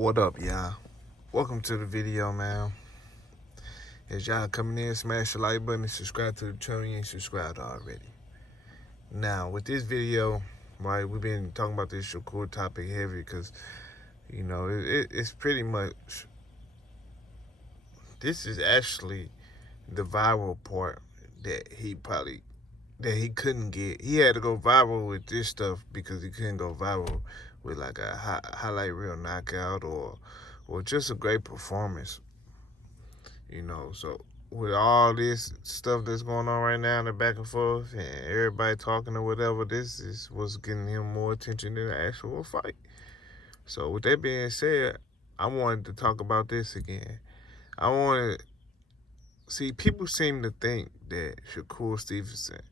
What up, y'all? Welcome to the video, man. As y'all coming in, smash the like button and subscribe to the channel if you ain't subscribed already. Now, with this video, right, we've been talking about this Shakur topic heavy because, it's pretty much, this is actually the viral part that he couldn't get. He had to go viral with this stuff because he couldn't go viral with like a highlight reel knockout or just a great performance. So with all this stuff that's going on right now in the back and forth and everybody talking or whatever, this is what's getting him more attention than the actual fight. So with that being said, I wanted to talk about this again. I want to see, people seem to think that Shakur Stevenson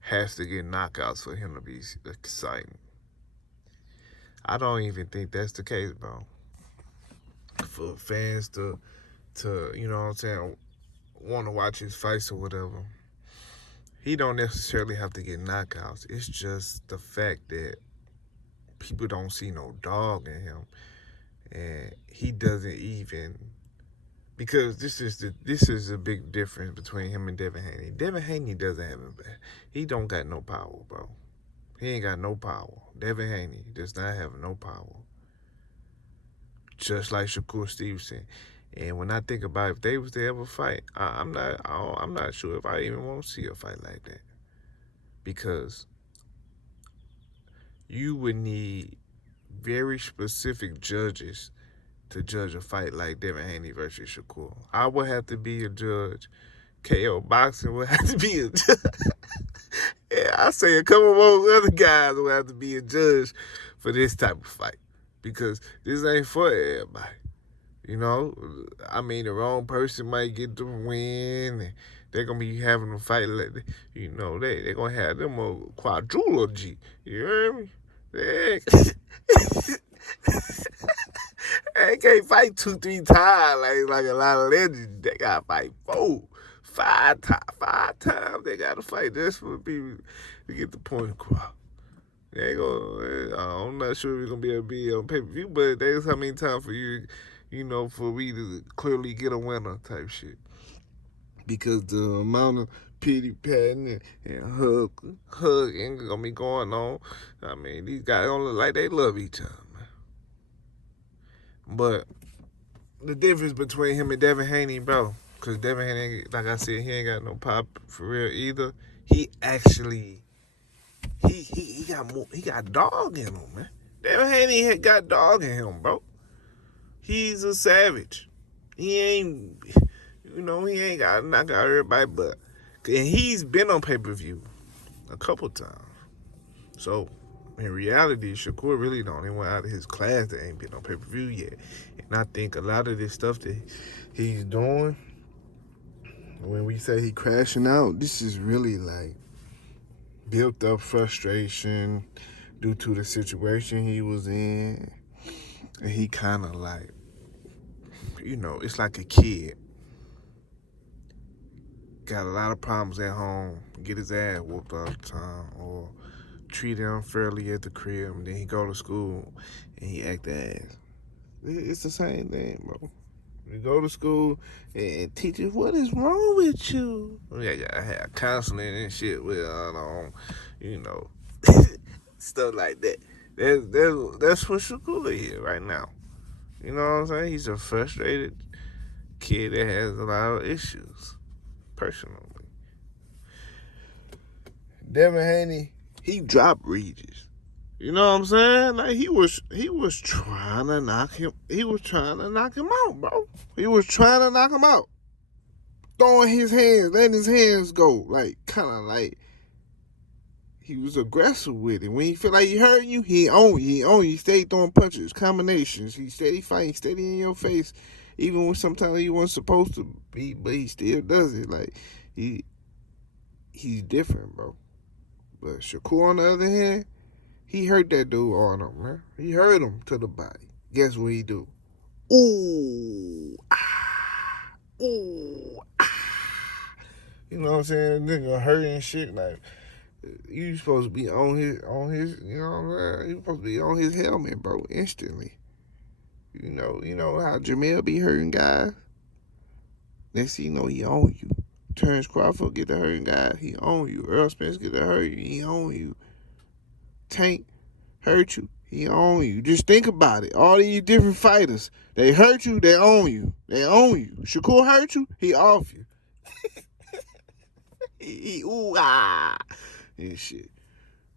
has to get knockouts for him to be exciting. I don't even think that's the case, bro. For fans to you know what I'm saying, want to watch his fights or whatever, he don't necessarily have to get knockouts. It's just the fact that people don't see no dog in him, and he doesn't even, because this is a big difference between him and Devin Haney. Devin Haney doesn't have he don't got no power, bro. He ain't got no power. Devin Haney does not have no power. Just like Shakur Stevenson. And when I think about if they was to ever fight, I'm not sure if I even want to see a fight like that, because you would need very specific judges to judge a fight like Devin Haney versus Shakur. I would have to be a judge. KO Boxing would have to be a judge. Yeah, I say a couple more other guys would have to be a judge for this type of fight, because this ain't for everybody. The wrong person might get the win, and they're going to be having a fight like that. They're going to have them a quadrilogy. You hear me? They can't fight 2-3 times like a lot of legends. They got to fight 4, 5 times. 5 times they got to fight. That's for people to get the point across. They I'm not sure if we're going to be on pay-per-view, but that's how many times for you, for we to clearly get a winner type shit. Because the amount of pity patting and hugging gonna be going on. These guys don't look like they love each other, man. But the difference between him and Devin Haney, bro, because Devin Haney, like I said, he ain't got no pop for real either. He actually, he got dog in him, man. Devin Haney had got dog in him, bro. He's a savage. He ain't got to knock out everybody, but and he's been on pay-per-view a couple times. So in reality, Shakur really the only one out of his class that ain't been on pay-per-view yet. And I think a lot of this stuff that he's doing, when we say he crashing out, this is really like built up frustration due to the situation he was in. And he kind of like, it's like a kid. Got a lot of problems at home, get his ass whooped all the time, or treated unfairly at the crib, and then he go to school and he act ass. It's the same thing, bro. You go to school and teachers, what is wrong with you? Yeah, gotta have counseling and shit with, stuff like that. That's what Shakur is right now. You know what I'm saying? He's a frustrated kid that has a lot of issues, personally. Devin Haney, he dropped Regis. You know what I'm saying? Like he was trying to knock him. He was trying to knock him out, bro. He was trying to knock him out. Throwing his hands, letting his hands go, like kind of like he was aggressive with it. When he feel like he hurt you, he on you. He stayed throwing punches, combinations. He steady fighting, steady in your face, even when sometimes he wasn't supposed to be, but he still does it. Like he's different, bro. But Shakur, on the other hand, he hurt that dude on him, man. He hurt him to the body. Guess what he do? Ooh, ah, ooh, ah. You know what I'm saying? Nigga hurting shit. Like, you supposed to be on his, you know what I'm saying? You supposed to be on his helmet, bro, instantly. You know how Jamel be hurting guys. Next thing you know, he own you. Terrence Crawford get the hurting guy, he own you. Earl Spence get the hurt you, he own you. Tank hurt you, he own you. Just think about it. All these different fighters, they hurt you, they own you. They own you. Shakur hurt you, he off you. he ooh ah and shit.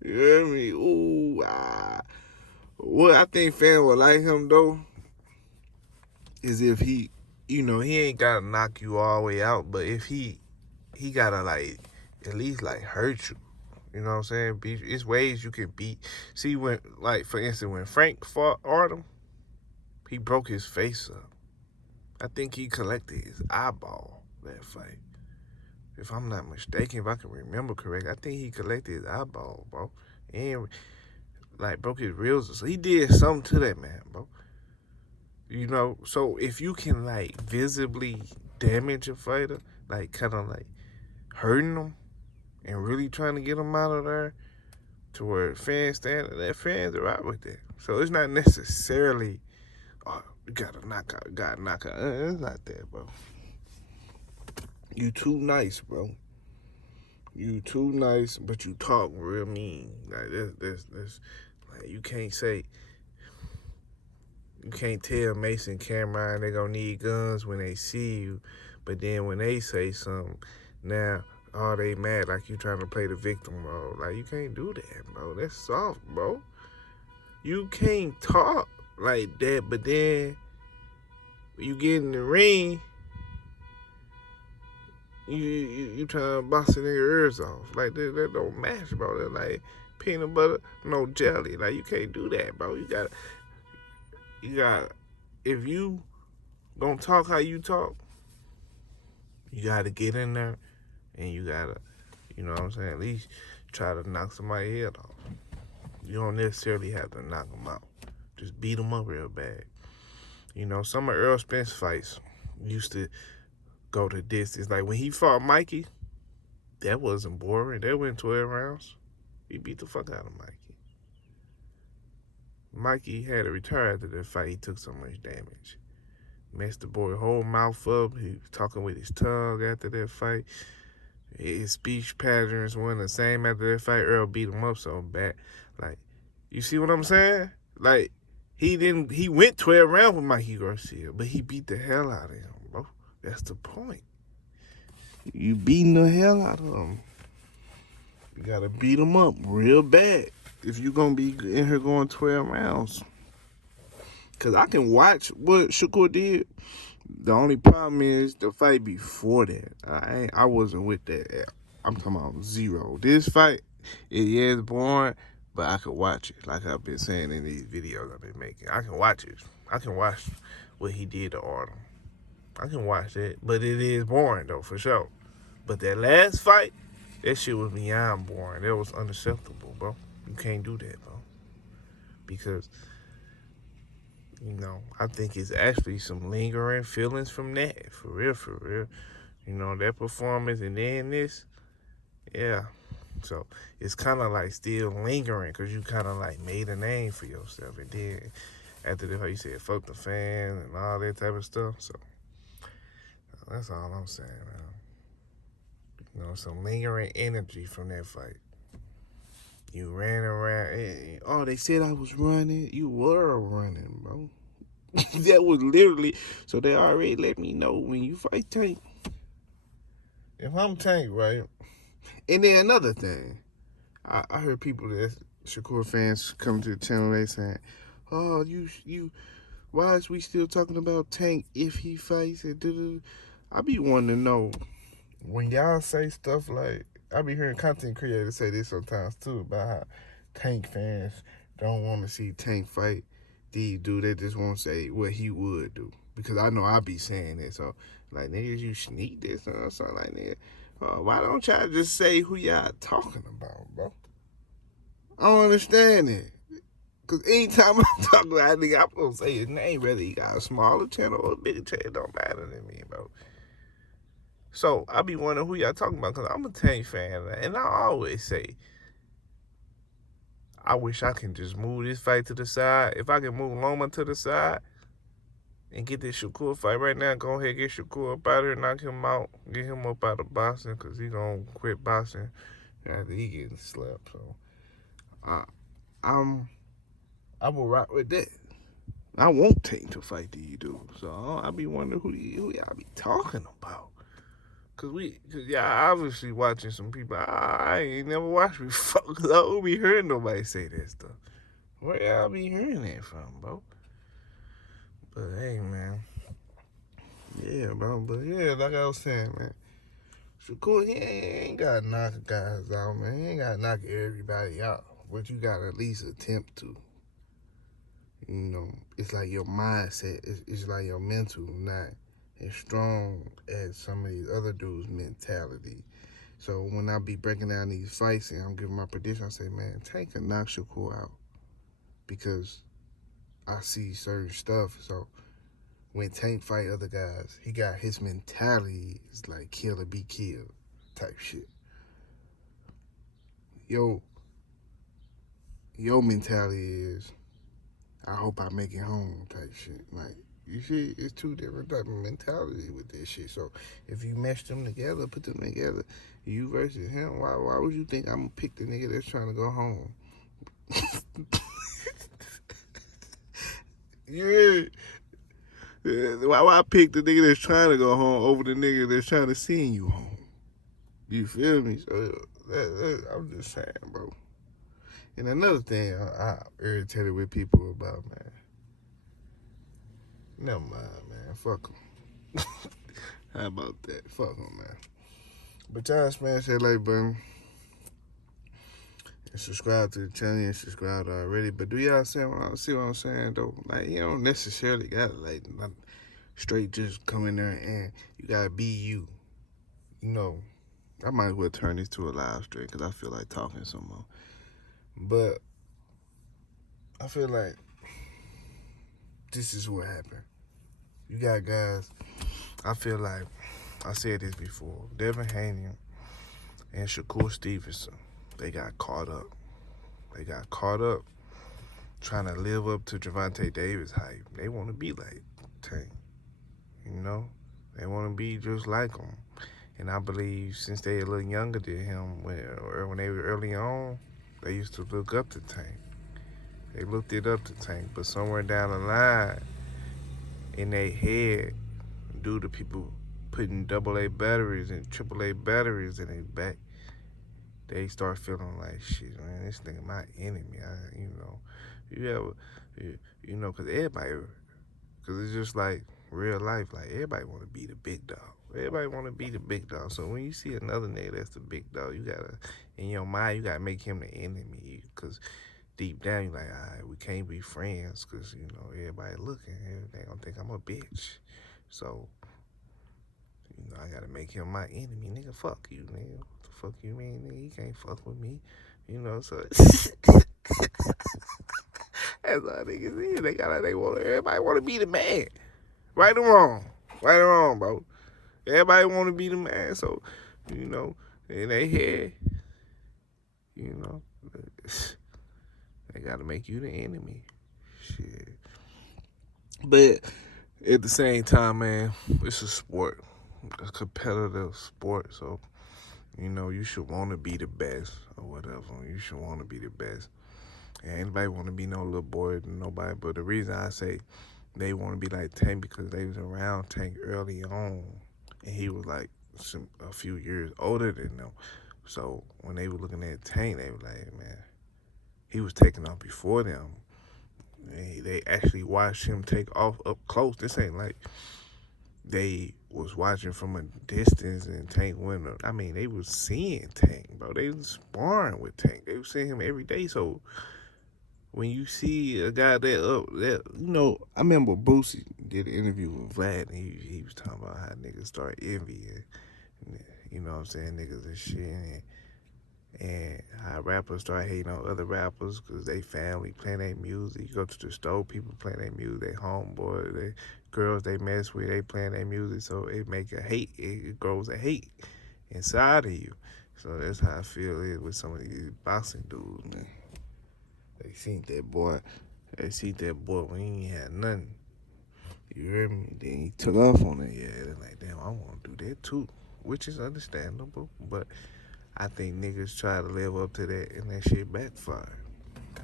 You hear me? Ooh ah. What I think fans would like him though is if he, he ain't gotta knock you all the way out, but if he gotta like at least like hurt you. You know what I'm saying? It's ways you can beat. See, when, like, for instance, when Frank fought Artem, he broke his face up. I think he collected his eyeball that fight. If I'm not mistaken, if I can remember correct, I think he collected his eyeball, bro. And, like, broke his ribs. So he did something to that man, bro. So if you can, like, visibly damage a fighter, like, kind of, like, hurting them and really trying to get them out of there, to where fans are out with that. So it's not necessarily, you gotta knock out. It's not that, bro. You too nice, bro. You too nice, but you talk real mean. Like this, like you can't tell Mason Cameron they gonna need guns when they see you, but then when they say something, now they mad like you trying to play the victim role. Like, you can't do that, bro. That's soft, bro. You can't talk like that, but then you get in the ring, you trying to bust a nigga ears off. Like, that don't match, bro. They're like peanut butter, no jelly. Like, you can't do that, bro. You gotta, if you gonna talk how you talk, you gotta get in there and you gotta, you know what I'm saying, at least try to knock somebody's head off. You don't necessarily have to knock them out. Just beat them up real bad. Some of Earl Spence fights used to go the distance. Like when he fought Mikey, that wasn't boring. That went 12 rounds. He beat the fuck out of Mikey. Mikey had to retire after that fight. He took so much damage. Messed the boy whole mouth up. He was talking with his tongue after that fight. His speech patterns weren't the same after that fight. Earl beat him up so bad. Like, you see what I'm saying? Like, he went 12 rounds with Mikey Garcia, but he beat the hell out of him, bro. That's the point. You beating the hell out of him. You gotta beat him up real bad if you gonna be in here going 12 rounds. Cause I can watch what Shakur did. The only problem is the fight before that. I wasn't with that. I'm talking about zero. This fight, it is boring, but I could watch it. Like I've been saying in these videos I've been making. I can watch it. I can watch what he did to Artem. I can watch that. But it is boring, though, for sure. But that last fight, that shit was beyond boring. That was unacceptable, bro. You can't do that, bro. Because, I think it's actually some lingering feelings from that. For real, for real. That performance and then this, yeah. So it's kind of like still lingering because you kind of like made a name for yourself. And then after that, you said fuck the fans and all that type of stuff. So that's all I'm saying, man. Some lingering energy from that fight. You ran around. Oh, they said I was running. You were running, bro. That was literally. So they already let me know when you fight Tank. If I'm Tank, right? And then another thing. I heard people that Shakur fans come to the channel, they saying, oh, you, why is we still talking about Tank if he fights it? I be wanting to know, when y'all say stuff like, I be hearing content creators say this sometimes too, about how Tank fans don't want to see Tank fight these dudes. They just want to say what he would do. Because I know I be saying that. So, like, niggas, you sneak this or something like that. Why don't y'all just say who y'all talking about, bro? I don't understand it. Because anytime I'm talking about a nigga, I'm going to say his name, whether he got a smaller channel or a bigger channel. It don't matter to me, bro. So, I be wondering who y'all talking about because I'm a Tank fan. And I always say, I wish I can just move this fight to the side. If I can move Loma to the side, and get this Shakur fight right now. Go ahead, get Shakur up out here, knock him out, get him up out of boxing, because he going to quit boxing after he getting slapped. So, I, I'm, I will rock with that. I want Tank to fight these dudes. So, I be wondering who y'all be talking about. Cause y'all obviously watching some people I ain't never watched before. Cause I don't be hearing nobody say that stuff. Where y'all be hearing that from, bro? But hey, man. Yeah, bro. But yeah, like I was saying, man. Shakur, he ain't got to knock guys out, man. He ain't got to knock everybody out. But you got to at least attempt to. You know, it's like your mindset. It's like your mental not as strong as some of these other dudes' mentality. So when I be breaking down these fights and I'm giving my prediction, I say, man, Tank can knock Shakur out because I see certain stuff. So when Tank fight other guys, he got his mentality is like kill or be killed type shit. Your mentality is I hope I make it home type shit. Like, you see, it's two different type of mentality with this shit. So if you mesh them together, put them together, you versus him, why would you think I'm gonna pick the nigga that's trying to go home? Yeah. Why I pick the nigga that's trying to go home over the nigga that's trying to send you home? You feel me? So I'm just saying, bro. And another thing I irritated with people about, man. Never mind, man. Fuck them. How about that? Fuck them, man. But y'all smash that like button. And subscribe to the channel and subscribe already. But do y'all see what I'm saying, though? Like, you don't necessarily gotta, like, straight just come in there and you gotta be you. You know, I might as well turn this to a live stream because I feel like talking some more. But I feel like this is what happened. You got guys, I feel like, I said this before, Devin Haney and Shakur Stevenson, they got caught up. They got caught up trying to live up to Gervonta Davis hype. They want to be like Tank, you know? They want to be just like him. And I believe since they a little younger than him, when they were early on, they used to look up to Tank. They looked it up to Tank. But somewhere down the line, in their head, due to people putting AA batteries and AAA batteries in their back, they start feeling like, shit, man, this nigga my enemy. Because everybody, because it's just like real life. Like, everybody want to be the big dog. Everybody want to be the big dog. So when you see another nigga that's the big dog, you got to, in your mind, you got to make him the enemy. Because deep down, you're like, all right, we can't be friends because, you know, everybody looking. They going to think I'm a bitch. So, you know, I got to make him my enemy. Nigga, fuck you, nigga. What the fuck you mean, nigga? You can't fuck with me. You know, so... That's how niggas is. Everybody want to be the man. Right or wrong. Right or wrong, bro. Everybody want to be the man. So, you know, in their head, you know, they got to make you the enemy. Shit. But at the same time, man, it's a sport. It's a competitive sport. So, you know, you should want to be the best or whatever. You should want to be the best. And anybody want to be no little boy, nobody. But the reason I say they want to be like Tank because they was around Tank early on, and he was like a few years older than them. So when they were looking at Tank, they were like, man, he was taking off before them. And they actually watched him take off up close. This ain't like they was watching from a distance and Tank went up. I mean, they was seeing Tank, bro. They was sparring with Tank. They was seeing him every day. So when you see a guy that you know, I remember Boosie did an interview with Vlad, and he was talking about how niggas start envying, you know what I'm saying, niggas and shit, and how rappers start hating on other rappers because they family playing their music. You go to the store, people playing their music, they homeboy, they girls they mess with, they playing their music, so it make a hate, it grows a hate inside of you. So that's how I feel it with some of these boxing dudes, man. They seen that boy when he ain't had nothing. You hear me? Then he took off on it. Yeah, they're like, damn, I want to do that too, which is understandable. But I think niggas try to live up to that, and that shit backfired.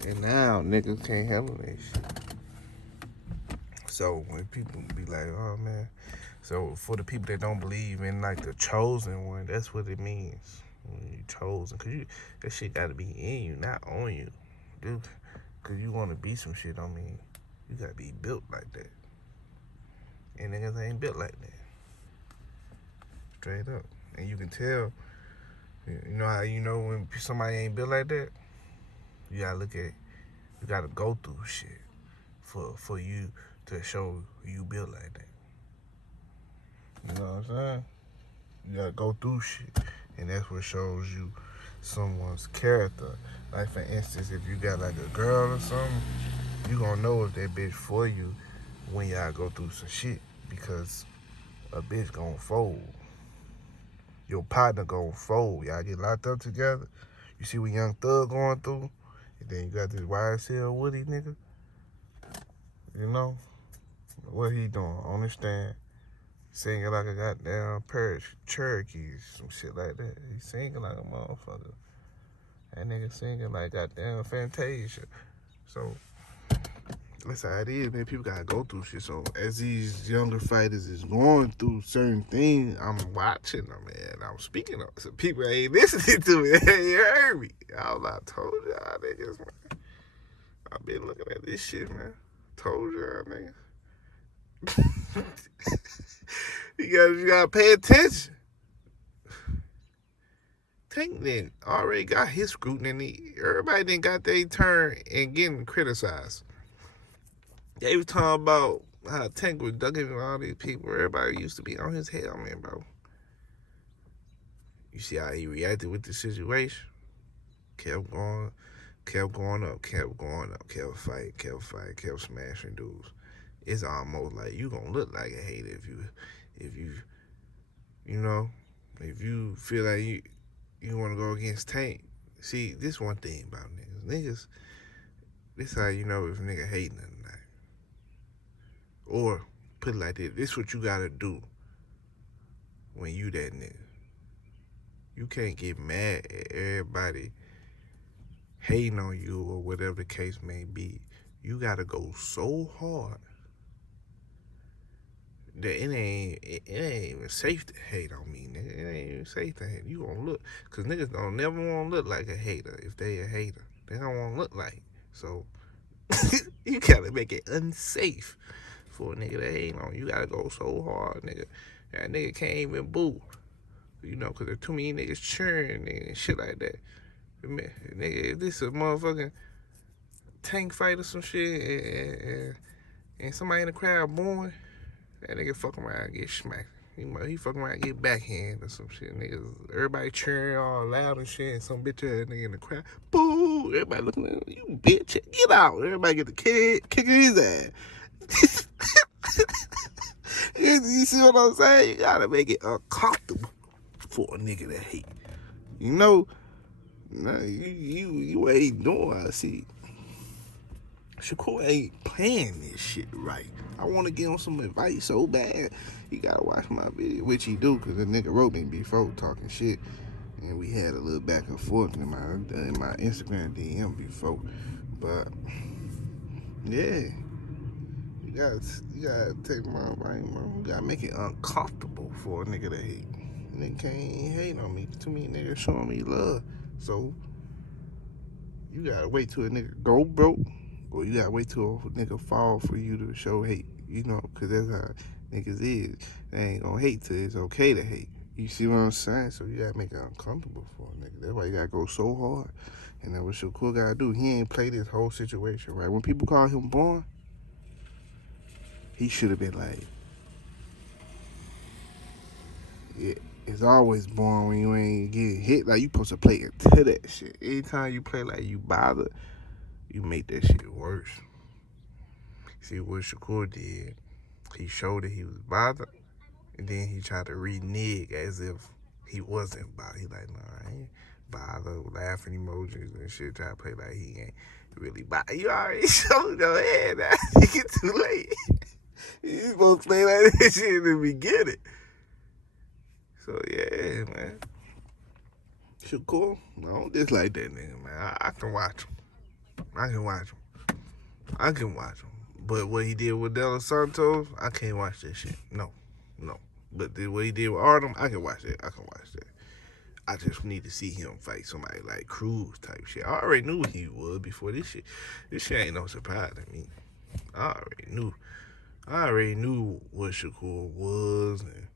And now niggas can't handle that shit. So when people be like, oh man, so for the people that don't believe in like the chosen one, that's what it means. When you chosen, cause that shit gotta be in you, not on you, dude. Cause you wanna be some shit. I mean, you gotta be built like that, and niggas ain't built like that, straight up. And you can tell. You know how you know when somebody ain't built like that? You gotta look at. You gotta go through shit for you to show you built like that. You know what I'm saying? You gotta go through shit, and that's what shows you someone's character. Like for instance, if you got like a girl or something, you gonna know if that bitch for you when y'all go through some shit, because a bitch gonna fold. Your partner gonna fold. Y'all get locked up together. You see what Young Thug going through, and then you got this YSL Woody nigga. You know what he doing on the stand? Singing like a goddamn Cherokee, some shit like that. He singing like a motherfucker. That nigga singing like goddamn Fantasia. So that's how it is, man. People gotta go through shit. So as these younger fighters is going through certain things, I'm watching them, man. I'm speaking of. So people ain't listening to me. They heard me. I told y'all niggas, man. I've been looking at this shit, man. Told y'all niggas. you gotta pay attention. Tank then already got his scrutiny. Everybody then got their turn and getting criticized. They was talking about how Tank was ducking all these people. Everybody used to be on his head, man, bro. You see how he reacted with the situation? Kept going up, kept fighting, kept smashing dudes. It's almost like you gonna look like a hater if you feel like you want to go against Tank. See, this one thing about niggas. This how you know if a nigga hating or not. Or put it like this. This what you gotta do when you that nigga. You can't get mad at everybody hating on you or whatever the case may be. You gotta go so hard that it ain't even safe to hate on me, nigga. It ain't even safe to hate. You gonna look, cause niggas don't never wanna look like a hater if they a hater. They don't wanna look like it. So you gotta make it unsafe for a nigga to hate on. You gotta go so hard, nigga. That nigga can't even boo. You know, cause there's too many niggas cheering and shit like that. Nigga, if this is a motherfucking Tank fight or some shit and somebody in the crowd booing, that nigga fuck around and get smacked. He fuck around and get backhand or some shit. Niggas, everybody cheering all loud and shit, and some bitch ass nigga in the crowd, boo! Everybody looking at him, you bitch, get out! Everybody get the kicking his ass. You see what I'm saying? You gotta make it uncomfortable for a nigga to hate. You know, nah, you ain't doing. I see. Shakur ain't playing this shit right. I want to give him some advice so bad. He gotta watch my video, which he do, cause the nigga wrote me before talking shit, and we had a little back and forth in my Instagram DM before. But yeah, you gotta take my right, bro. You gotta make it uncomfortable for a nigga to hate. Nigga can't hate on me. Too many niggas showing me love, so you gotta wait till a nigga go broke. Or you gotta wait till a nigga fall for you to show hate, you know, because that's how niggas is. They ain't gonna hate till it's okay to hate. You see what I'm saying? So you gotta make it uncomfortable for a nigga. That's why you gotta go so hard. And that's what Shakur gotta do. He ain't play this whole situation, right? When people call him born, he should have been like, yeah, it's always born when you ain't getting hit. Like, you supposed to play into that shit. Anytime you play like you bothered, you make that shit worse. See what Shakur did? He showed that he was bothered, and then he tried to renege as if he wasn't bothered. He like, nah, I ain't bothered, laughing emojis and shit, try to play like he ain't really bothered. You already showed your head, now. You get too late. You supposed supposed to play like this shit in the beginning. So yeah, man. Shakur, I don't dislike that nigga, man. I can watch him. I can watch him. But what he did with De Los Santos, I can't watch that shit. No. But what he did with Artem, I can watch that. I just need to see him fight somebody like Cruz type shit. I already knew what he would before this shit. This shit ain't no surprise to me. I already knew what Shakur was and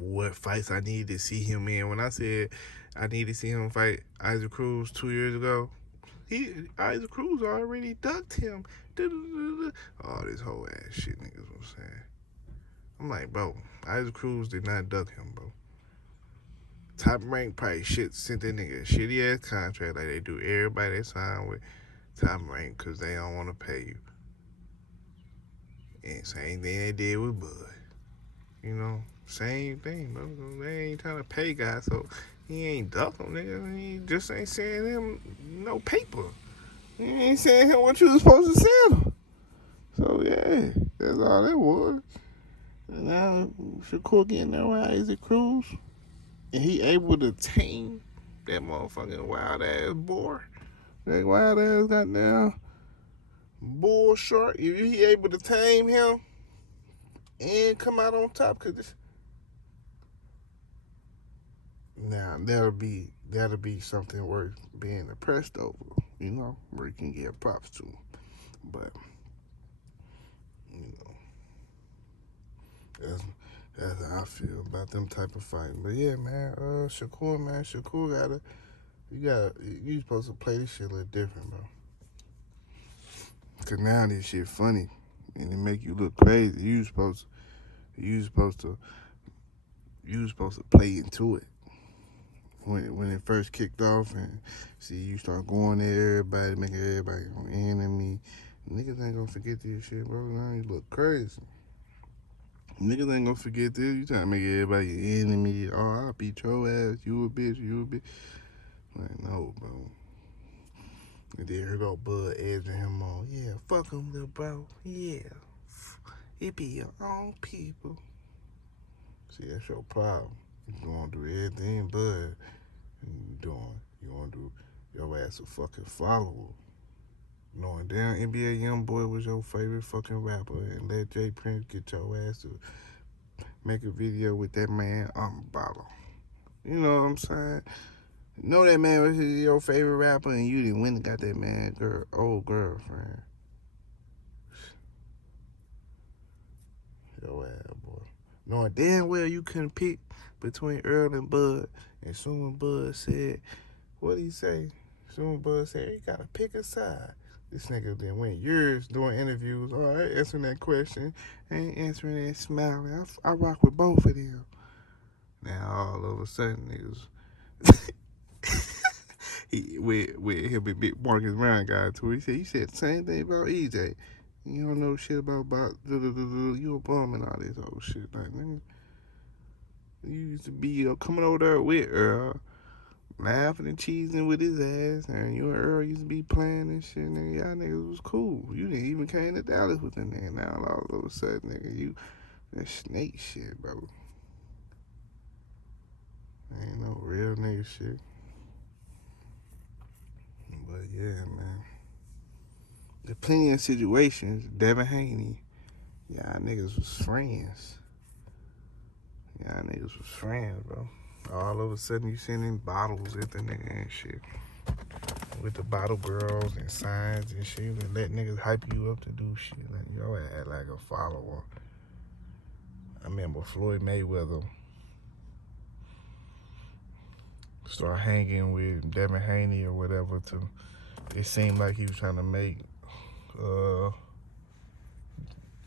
what fights I needed to see him in. When I said I needed to see him fight Isaac Cruz 2 years ago, Isaac Cruz already ducked him. All this whole ass shit niggas was saying. I'm like, bro, Isaac Cruz did not duck him, bro. Top Rank probably sent that nigga a shitty ass contract like they do everybody they sign with Top Rank because they don't want to pay you. And same thing they did with Bud. You know, same thing, bro. They ain't trying to pay guys, so he ain't duck them, nigga. He just ain't sending him no paper. He ain't sending him what you was supposed to send him. So yeah, that's all it was. And now Shakur getting there with Isaac Cruz. And he able to tame that motherfucking wild ass boar. That wild ass goddamn bull shark. If he able to tame him and come out on top, cause this now that'll be something worth being impressed over, you know, where you can get props to. But you know, that's how I feel about them type of fighting. But yeah, man, Shakur, you supposed to play this shit a little different, bro. Cause now this shit funny and it make you look crazy. You supposed to play into it. When it first kicked off and see you start going at everybody, making everybody an enemy. Niggas ain't gonna forget this shit, bro. Now you look crazy. Niggas ain't gonna forget this. You trying to make everybody your enemy. Oh, I'll beat your ass. You a bitch. Like, no, bro. And then here go Bud edging him on. Yeah, fuck him, little bro. Yeah. It be your own people. See, that's your problem. You gonna do everything Bud doing. You gonna do your ass a fucking follower. Knowing damn NBA Youngboy was your favorite fucking rapper and let Jay Prince get your ass to make a video with that man on the bottle. You know what I'm saying? Know that man was your favorite rapper and you didn't win and got that man old girlfriend. Your ass, boy. Knowing damn well you couldn't pick between Earl and Bud. And soon Bud said, what did he say? Soon Bud said, you gotta pick a side. This nigga then went years doing interviews. All right, answering that question. Ain't answering that smiling. I rock with both of them. Now all of a sudden niggas with him and Big Marcus Brown guy too. He said the same thing about EJ. You don't know shit about you a bum and all this old shit. Like, nigga, you used to be coming over there with Earl, laughing and cheesing with his ass, and you and Earl used to be playing and shit, nigga. Y'all niggas was cool. You didn't even came to Dallas with them nigga. Now all of a sudden, nigga, you that snake shit, bro. Ain't no real nigga shit. But yeah, man. There's plenty of situations. Devin Haney, y'all niggas was friends. Bro. All of a sudden you sending bottles at the nigga and shit. With the bottle girls and signs and shit. And let niggas hype you up to do shit. Like, yo, act like a follower. I remember Floyd Mayweather start hanging with Devin Haney or whatever. It seemed like he was trying to make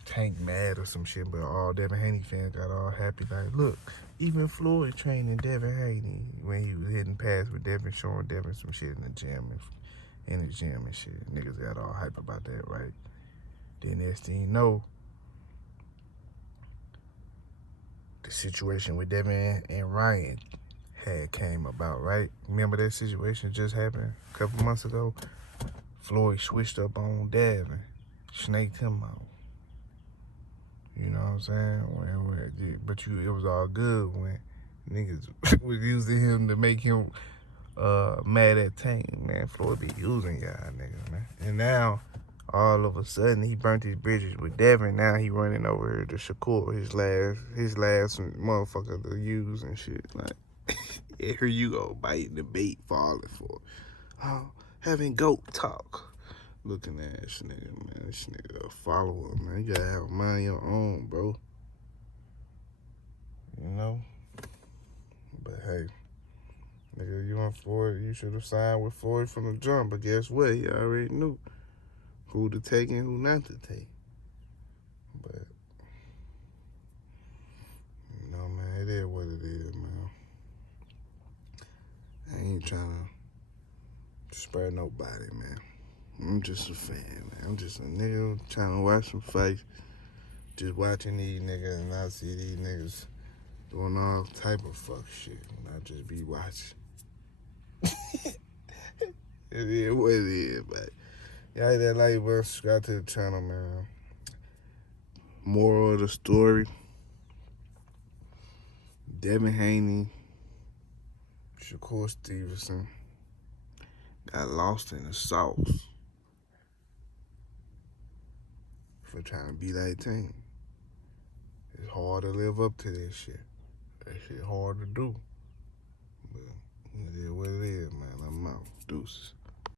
Tank mad or some shit, but all Devin Haney fans got all happy. Like, look, even Floyd training Devin Haney when he was hitting past with Devin, showing Devin some shit in the gym and shit. Niggas got all hype about that, right? Then next thing you know, the situation with Devin and Ryan had came about, right? Remember that situation just happened a couple months ago? Floyd switched up on Devin, snaked him out. You know what I'm saying? But it was all good when niggas was using him to make him mad at Tank, man. Floyd be using y'all niggas, man. And now, all of a sudden, he burnt his bridges with Devin. Now he running over to Shakur, his last motherfucker to use and shit. Like, yeah, here you go, biting the bait, falling for it. Oh, having goat talk. Looking at this nigga, man. This nigga a follower, man. You gotta have a mind of your own, bro. You know? But hey, nigga, you and Floyd, you should have signed with Floyd from the jump. But guess what? You already knew who to take and who not to take. But, you know, man, it is what it is, man. I ain't trying to spare nobody, man. I'm just a fan, man. I'm just a nigga trying to watch some fights. Just watching these niggas and I see these niggas doing all type of fuck shit. And I just be watching. It is what it is, but y'all hit that like button, subscribe to the channel, man. Moral of the story: Devin Haney, Shakur Stevenson got lost in the sauce for trying to be that team. It's hard to live up to that shit. That shit hard to do. But it is what it is, man. I'm out. Deuces.